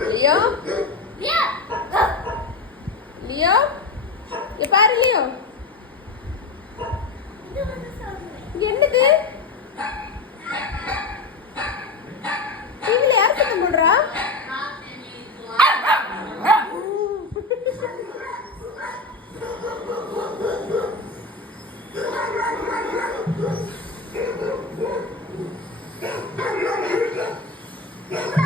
Leo Leo இங்க பாரு Leo என்னது டிவில யார் சத்தம் போடுறா Yeah.